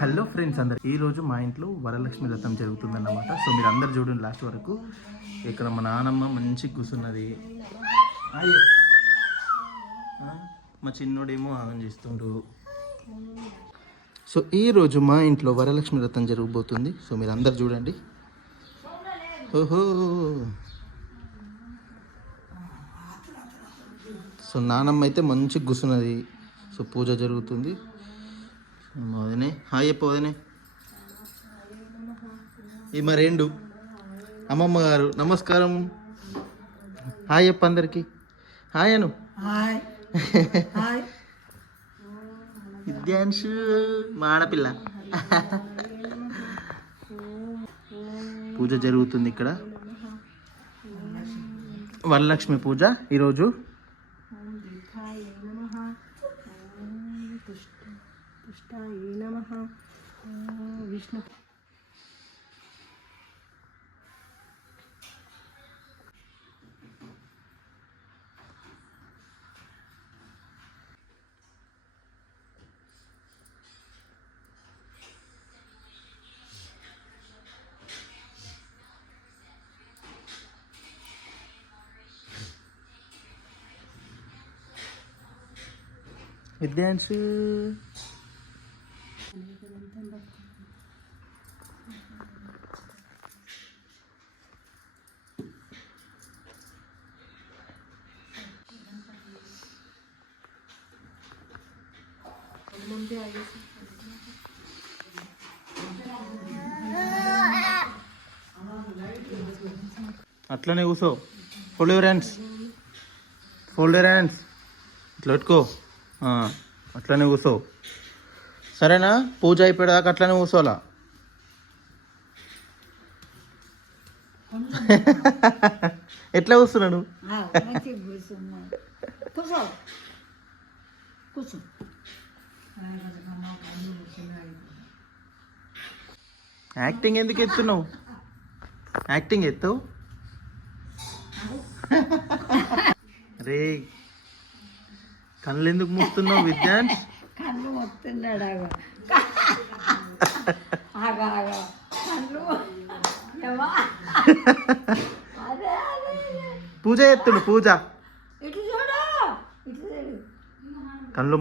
Hello friends అందరు. ఈ రోజు మా ఇంట్లో వరలక్ష్మి వ్రతం జరుగుతుందన్నమాట. సో మీరు అందరు చూడండి లాస్ట్ వరకు. ఇక్కడ మా నానమ్మ మంచి కూర్చున్నది మా చిన్నోడేమో ఆనందిస్తుండు సో ఈ రోజు మా ఇంట్లో వరలక్ష్మి వ్రతం జరగబోతుంది. సో మీరు అందరు చూడండి. ఓహో. సో నానమ్మ అయితే మంచి కూర్చున్నది సో పూజ జరుగుతుంది. వదినే. హాయ్ చెప్పు వదినే. ఈ మరేండు అమ్మమ్మ గారు నమస్కారం. హాయ్ చెప్పు అందరికి. హాయ్ అను. హాయ్. విద్యాంశు మా ఆడపిల్ల పూజ జరుగుతుంది ఇక్కడ. వరలక్ష్మి పూజ ఈరోజు. విష్ణు విద్యాంశు అట్లనే కూసో fold your hands fold your hands ఇట్లా పెట్టుకో ఆ, అట్లనే కూసో. సరేనా? పూజ అయిపోయేదాకా అట్లనే కూసోలా ఎట్లా కూస్తున్నాను మంచిగా కూర్చున్నా. కూర్చో. కూర్చో. యాక్టింగ్ ఎందుకు ఎత్తున్నావు? యాక్టింగ్ ఎత్తావు? రే కళ్ళు ఎందుకు మూస్తున్నావు విద్యాన్స్ కళ్ళు మొత్తున్నాడు ఆగో. ఆగో ఆగో. కళ్ళు పూజ ఎత్తుడు పూజ. కళ్ళు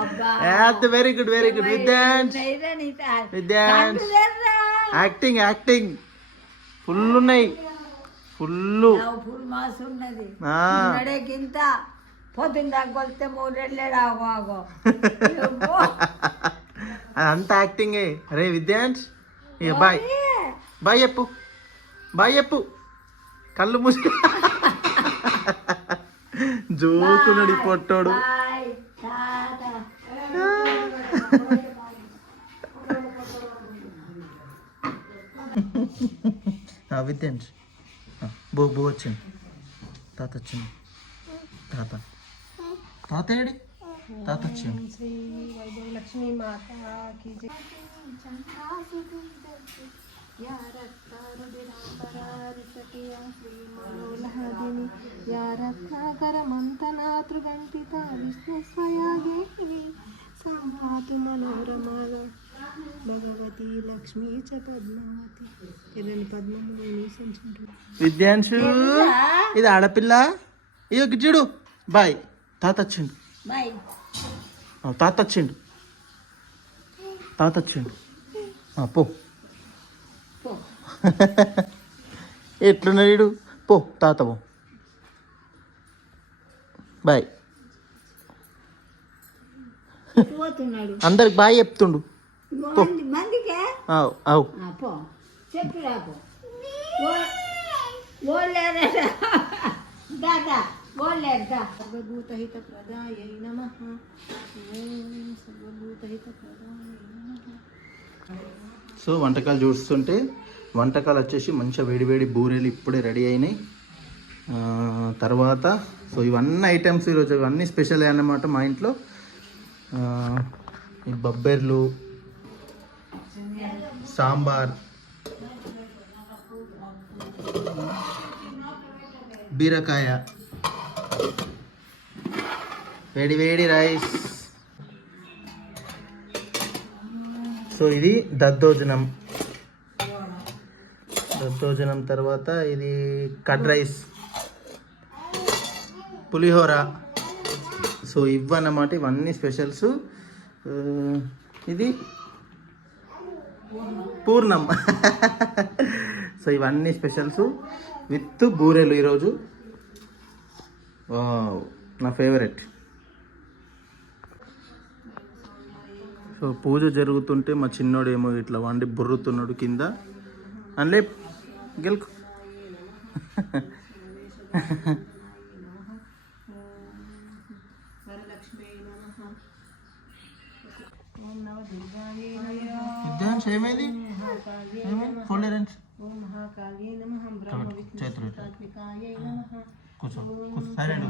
అబ్బా very good very good విద్యాన్స్ విద్యాన్స్. Acting acting full ఉన్నాయి. ఫుల్ ఫుల్ మాస్ ఉన్నది. గింత. పొద్దున్న దాకా కొలితే మూడేళ్ళాడు ఆగో ఆగో. అదంతా యాక్టింగే. అరే విద్యాన్స్ ఇక బాయ్. బాయ్ చెప్పు. బాయ్ చెప్పు. కళ్ళు మూసి. జోకున్నాడు ఈ పొట్టోడు. బాయ్ బో బో వచ్చింది తాత వచ్చింది తాత తాత ఏడి తాత వచ్చింది శ్రీ వైభవ లక్ష్మీ మాత की जय या रत्नाकरमन्तनातृगण्टित विष्णुस्वया देवी सम्भातु మనోరమాగా భగవతి లక్ష్మీ చ పద్మావతి. పద్మములు విద్యాన్షు ఇది ఆడపిల్ల? ఇక చూడు. బాయ్. తాత వచ్చిండు. బాయ్. ఆ, తాత వచ్చిండు. తాత వచ్చిండు. ఆ, పో. పో. ఎట్లున్నాడు? పో తాత పో. బాయ్. అందరికి బాయ్ చెప్తుండు. చెప్పి రాకు దాదా ప్రదాయ నమ. ప్రదాయ సో వంటకాలు చూస్తుంటే వంటకాలు వచ్చేసి మంచిగా వేడివేడి బూరెలు ఇప్పుడే రెడీ అయినాయి. తర్వాత సో ఇవన్నీ ఐటమ్స్ ఈరోజు ఇవన్నీ స్పెషల్ అన్నమాట మా ఇంట్లో. ఈ బొబ్బెర్లు సాంబార్ బీరకాయ వేడి వేడి రైస్. సో ఇది దద్దోజనం. దద్దోజనం తర్వాత ఇది కట్ రైస్. పులిహోర. సో ఇవన్నమాట ఇవన్నీ స్పెషల్స్. ఇది పూర్ణం. సో ఇవన్నీ స్పెషల్స్ విత్ బూరెలు ఈరోజు. నా ఫేవరెట్. సో పూజ జరుగుతుంటే మా చిన్నోడేమో ఇట్లా వండి బుర్రుతున్నాడు కింద. అంటే గెలుకు. విద్యాన్స్ ఏమైంది ఏమైంది ఫోల్డరెన్స్ చేతులు. కూర్చో కూర్చో సైలెంట్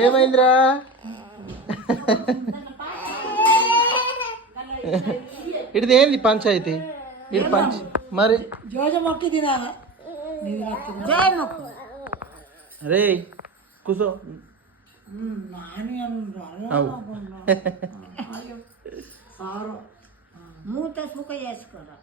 ఏమైందిరా? ఇది ఏంది పంచాయతీ? ఇది పంచ్ మరి? అరే కూర్చో. మూత సుఖ చేసుకోరా.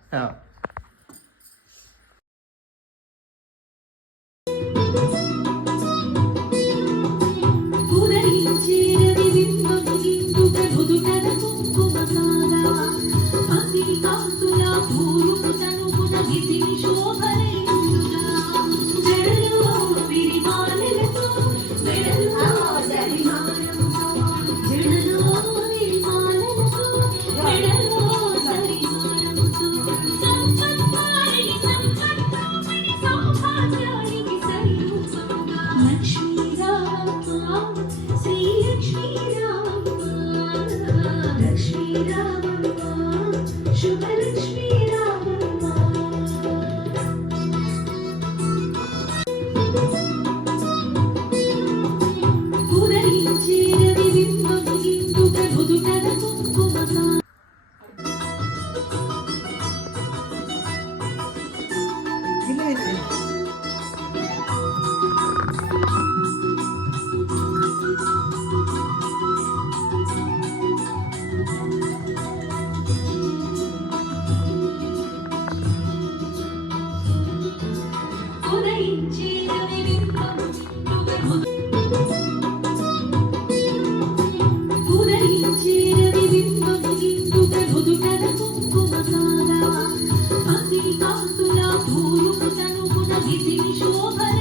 我们。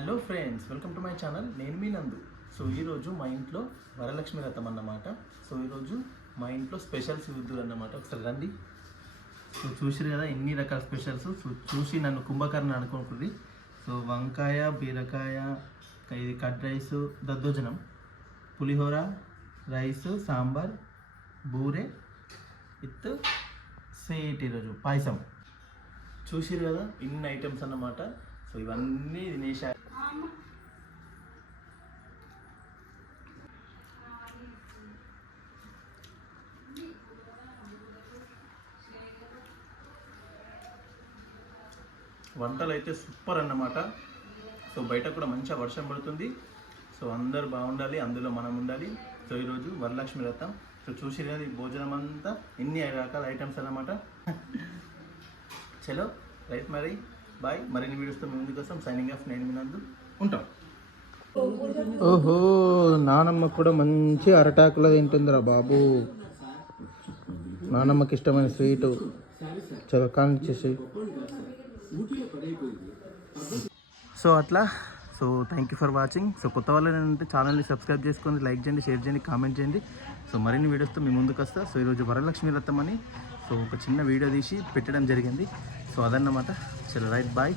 hello friends welcome to my channel నేను మీ నందు. సో ఈరోజు మా ఇంట్లో వరలక్ష్మి రథం అన్నమాట. సో ఈరోజు మా ఇంట్లో స్పెషల్స్ చూద్దురు అన్నమాట ఒకసారి రండి. సో చూసిరు కదా ఎన్ని రకాల స్పెషల్స్ సో చూసి నన్ను కుంభకర్ణ అనుకుంటుంది సో వంకాయ బీరకాయ ఇది కట్ రైస్ దద్దోజనం పులిహోర రైస్ సాంబార్ బూరె విత్ సేట్ ఈరోజు పాయసం. చూసిరు కదా ఇన్ని ఐటమ్స్ అన్నమాట. సో ఇవన్నీ తినేశారు అయితే సూపర్ అన్నమాట. సో బయట కూడా మంచిగా వర్షం పడుతుంది. సో అందరు బాగుండాలి అందులో మనం ఉండాలి. సో ఈరోజు వరలక్ష్మి రథం సో చూసి భోజనం అంతా? ఎన్ని రకాల ఐటమ్స్ అన్నమాట. చలో రైట్ మరి? బాయ్. మరిన్ని వీడియోస్తో మీ కోసం సైనింగ్ ఆఫ్ నేను వినందు ఉంటాం. ఓహో నానమ్మ కూడా మంచి అరటాకులో తింటుందిరా బాబు. నానమ్మకి ఇష్టమైన స్వీటు. చలో చేసి. సో అట్లా. So thank you for watching so కొత్త వాళ్ళు ఏంటంటే ఛానల్ని సబ్స్క్రైబ్ చేసుకోండి లైక్ చేయండి షేర్ చేయండి కామెంట్ చేయండి. సో మరిన్ని వీడియోస్తో మీ ముందుకు వస్తా. సో ఈరోజు వరలక్ష్మి రథం అని. సో ఒక చిన్న వీడియో తీసి పెట్టడం జరిగింది. సో అదన్నమాట. చలో రైట్ బాయ్